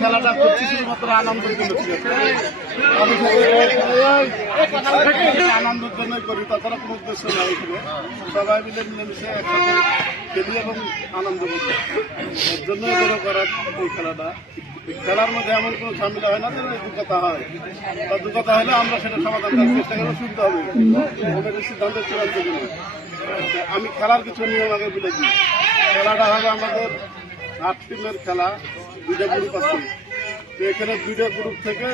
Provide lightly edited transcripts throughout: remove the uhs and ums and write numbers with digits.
খেলাটা করছি শুধুমাত্র আনন্দের জন্য, ঠিক আছে? আনন্দের জন্যই করি, তাছাড়া কোনো উদ্দেশ্য নাই। সবাই মিলে মিলেমিশে একসাথে খেলি এবং আনন্দ করি, এর জন্য এগুলো করার এই খেলাটা। খেলার মধ্যে এমন কোনো ঝামেলা হয় না যে দু কথা হয়, বা দু কথা হলে আমরা সেটা সমাধান করার চেষ্টা করে শুনতে হবে, আমাদের সিদ্ধান্তের চূড়ান্ত জন্য। আমি খেলার কিছু নিয়ম আগে বলে দিই। খেলাটা হবে আমাদের 8 টিমের খেলা, 2টা গ্রুপ আছে। এখানে 2টা গ্রুপ থেকে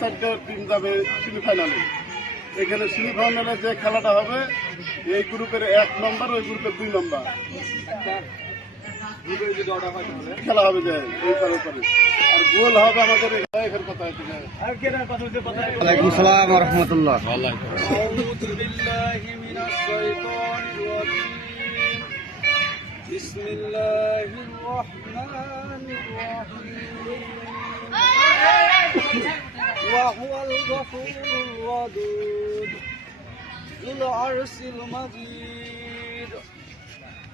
4টা টিম যাবে সেমিফাইনালে। এখানে সেমিফাইনালে যে খেলাটা হবে, এই গ্রুপের 1 নম্বর, ওই গ্রুপের 2 নম্বর খেলা হবে যায় এই করে। আর গোল হবে আমাদের এখানে কথা হচ্ছে। ওয়ালাইকুম আসসালাম ওয়া রাহমাতুল্লাহ। بسم الله الرحمن الرحيم وهو الغفور الودود ذو العرش المجيد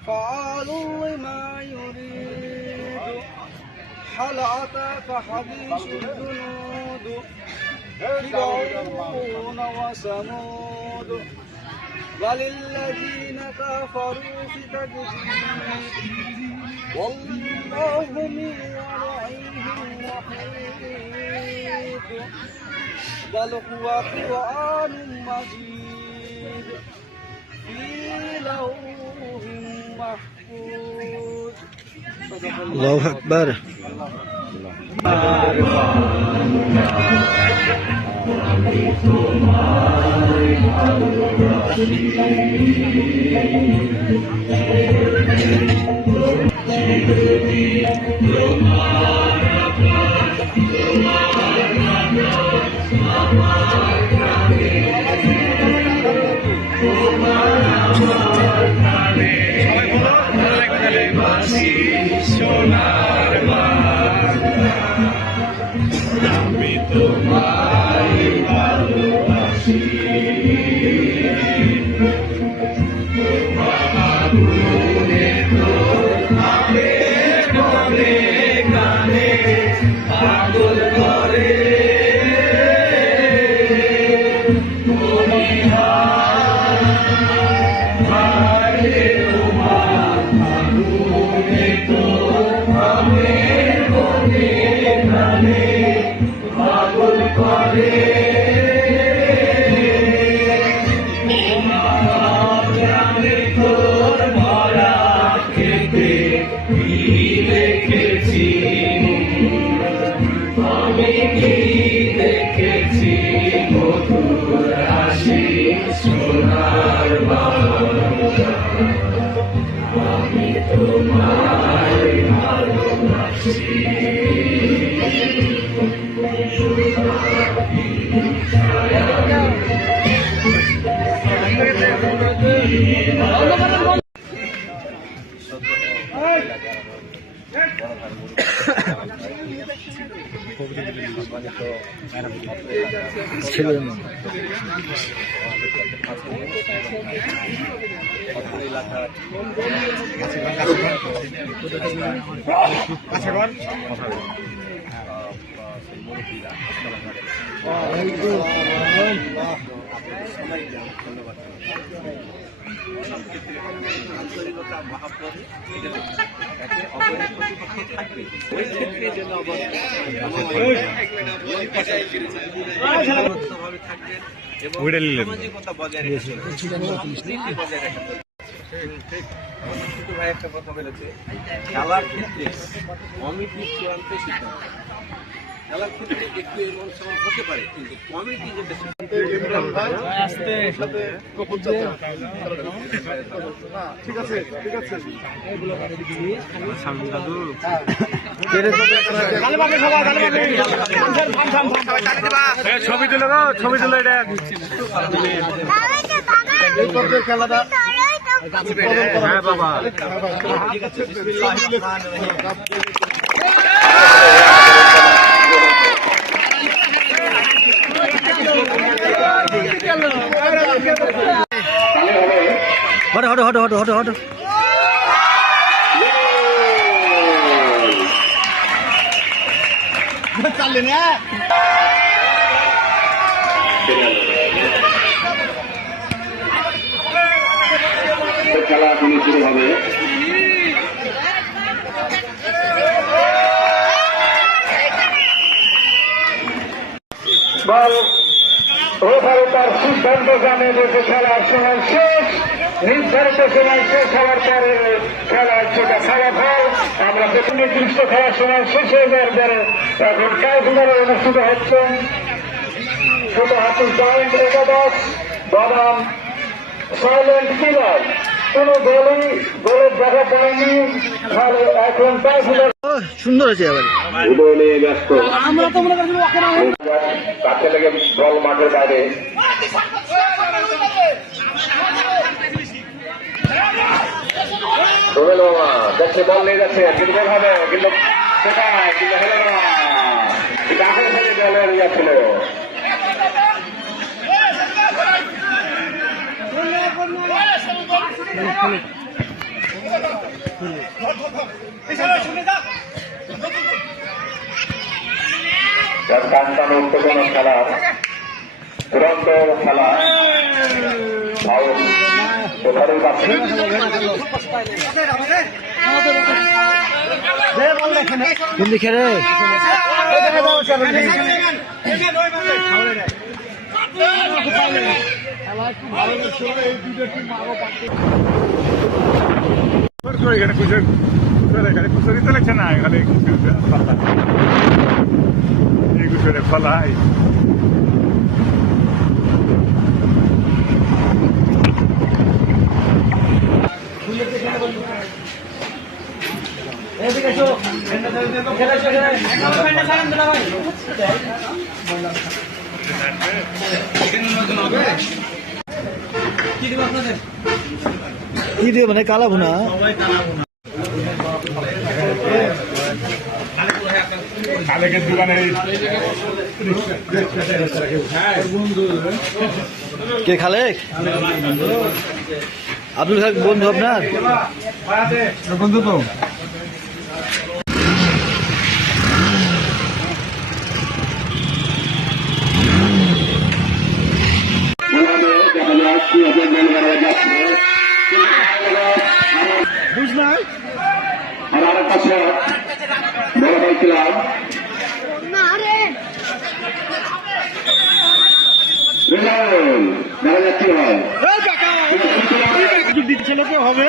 فعال لما يريد هل أتاك حديث الجنود فرعون وثمود وللذين كفروا في تكذيب والله من ورائهم محيط بل هو قرآن مجيد في لوح محفوظ. الله أكبر. সোনার আমি তোমায় ভালোবাসি, মনে তো আমি মনে গানে পাগল করে দেখেছি মধুর হাসি সোনার বাংলা, আমি তোমায় ভালোবাসি। আন্তরিকতা মহাব্বত একে অপরের প্রতিপক্ষ থাকবে, ওই ক্ষেত্রে যেন ভাবে থাকবেন এবং সামাজিকতা বজায় রাখবেন। ছোট ভাই একটা কথা বলেছে, খেলার ক্ষেত্রে কমিটির চূড়ান্ত সিদ্ধান্ত। খেলার ক্ষেত্রে একটু এমন সময় হতে পারে, কিন্তু কমিটি যেটা ঠিক আছে, ঠিক আছে। ছবি তুলে গো, ছবি তুলে। এটা খেলাটা হ্যাঁ বাবা, হটো হটো হটো হটো হটো হটো। খেলা এখনই শুরু হবে। বল ওভারে তার সিদ্ধান্ত জানে যে খেলার সময় শেষ, নির্ধারিত সময় শেষ হওয়ার পরে খেলার যেটা ফলাফল আমরা নির্দিষ্ট খেলার সময় শেষ হয়ে যাওয়ার পরে এখন ট্রাইব্যুনালে অনুষ্ঠিত হচ্ছে ছোট হাতির জয়েন্ট একাদশ বনাম সাইলেন্ট কিলার। কোন গোলের দেখা পায়নি, এখন ট্রাইব্যুনাল সুন্দর হয়েছে এবার। নিয়ে ব্যস্ত কাছে থেকে বল মাঠের বাইরে। রোবেল মামা যাচ্ছে, বল নিয়ে যাচ্ছে, কিন্তু গোল হবে, কিন্তু সেটাই কিন্তু হলো না, কাকের সাথে বল হয়ে যাচ্ছিল। কান্তান উত্তেজনা খেলা, চূড়ান্ত খেলা, ফাউল কোথায় পাচ্ছে কোন দিকে রে? ফলাই কি দিও মানে কালা ভুনা? খালেকের দোকানে কে খালেক? আব্দুল খালেক বন্ধু আপনার? বন্ধু তো বুঝলাম। আর আর পাশে বড় ভাই ক্লাব দেখা যাচ্ছে হয় ছেলে তো হবে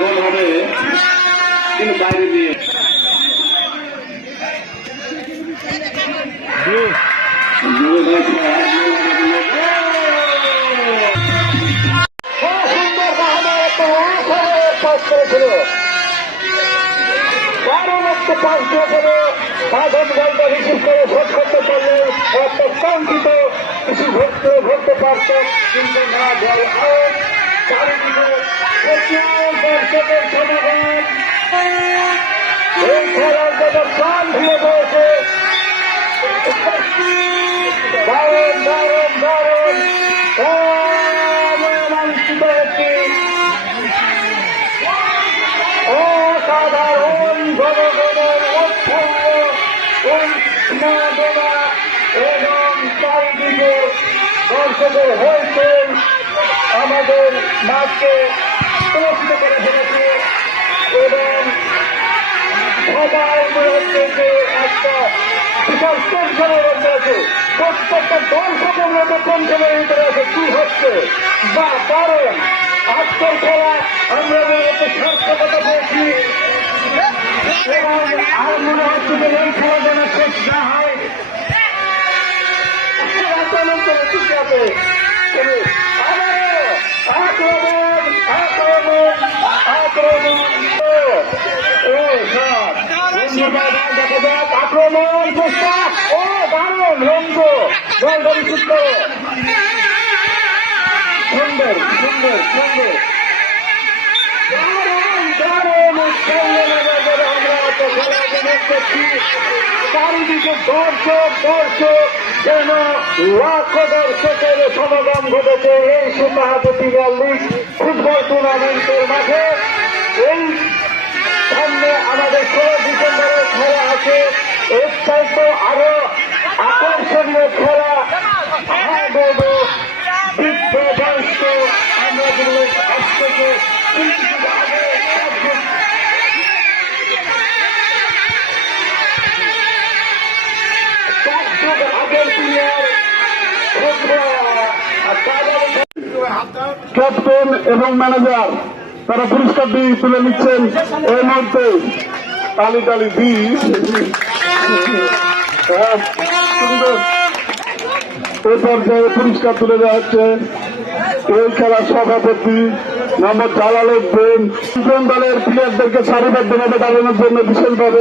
গোল হবে, কিন্তু বাইরে দিয়ে পাঁচ দিয়েছিল, সাধন ঘন্টা রিসিভ করে ভোট করতে পারলে একটা কাঙ্ক্ষিত কিছু ভরতে পারত, কিন্তু না, বল আউট। চারিদিকে দর্শকের সমাগম, এই খেলার জন্য প্রাণ ভুলে রয়েছে। দারুণ দারুণ দারুণ রোমাঞ্চিত একটি অসাধারণ জনগণের উৎফুল্ল উন্মাদনা এবং চারিদিকে দর্শকের হয়েছেন আমাদের মাঠকে প্রস্তুত করে ফেলেছে এবং সবাই মনে হচ্ছে যে একটা বিশাল টেনশনের মধ্যে আছে। প্রত্যেকটা দর্শকের মধ্যে টেনশনের ভিতরে আছে, কি হচ্ছে বা কারণ আজকের খেলা আমরা একটু সার্থকতা পেয়েছি এবং আর মনে হচ্ছে যে এই খেলা যেন শেষ না হয়। ঠিক আছে, আক্রমণ আক্রমণ আক্রমণ দেখা যাক আক্রমণ চেষ্টা। ও দারুণ রঙ্গ জলধারী সূত্র, সুন্দর সুন্দর সুন্দর দারুণ দারুণ উৎসবের আমরা তো করছি। চারিদিকে দর্শক দর্শক যেন লাখো দর্শকের সমাগম ঘটেছে এই সুপাহাতি প্রিমিয়ার লিগ ফুটবল টুর্নামেন্টের মাঠে। এই সামনে আমাদের 16 ডিসেম্বরের খেলা আছে, এর চাইতে আরো আকর্ষণীয় খেলা বৃদ্ধ বয়স্ক আমরা যেগুলো আজ থেকে 30 দিন আগে আগের প্লেয়ার ক্যাপ্টেন এবং ম্যানেজার তারা পুরস্কারটি তুলে নিচ্ছেন এই মুহূর্তে। তালি তালি সুন্দর এই পর্যায়ে পুরস্কার তুলে দেওয়া হচ্ছে এই খেলার সভাপতি মোহাম্মদ জালাল উদ্দিন দলের প্লেয়ারদেরকে সারিবদ্ধভাবে দাঁড়ানোর জন্য বিশেষভাবে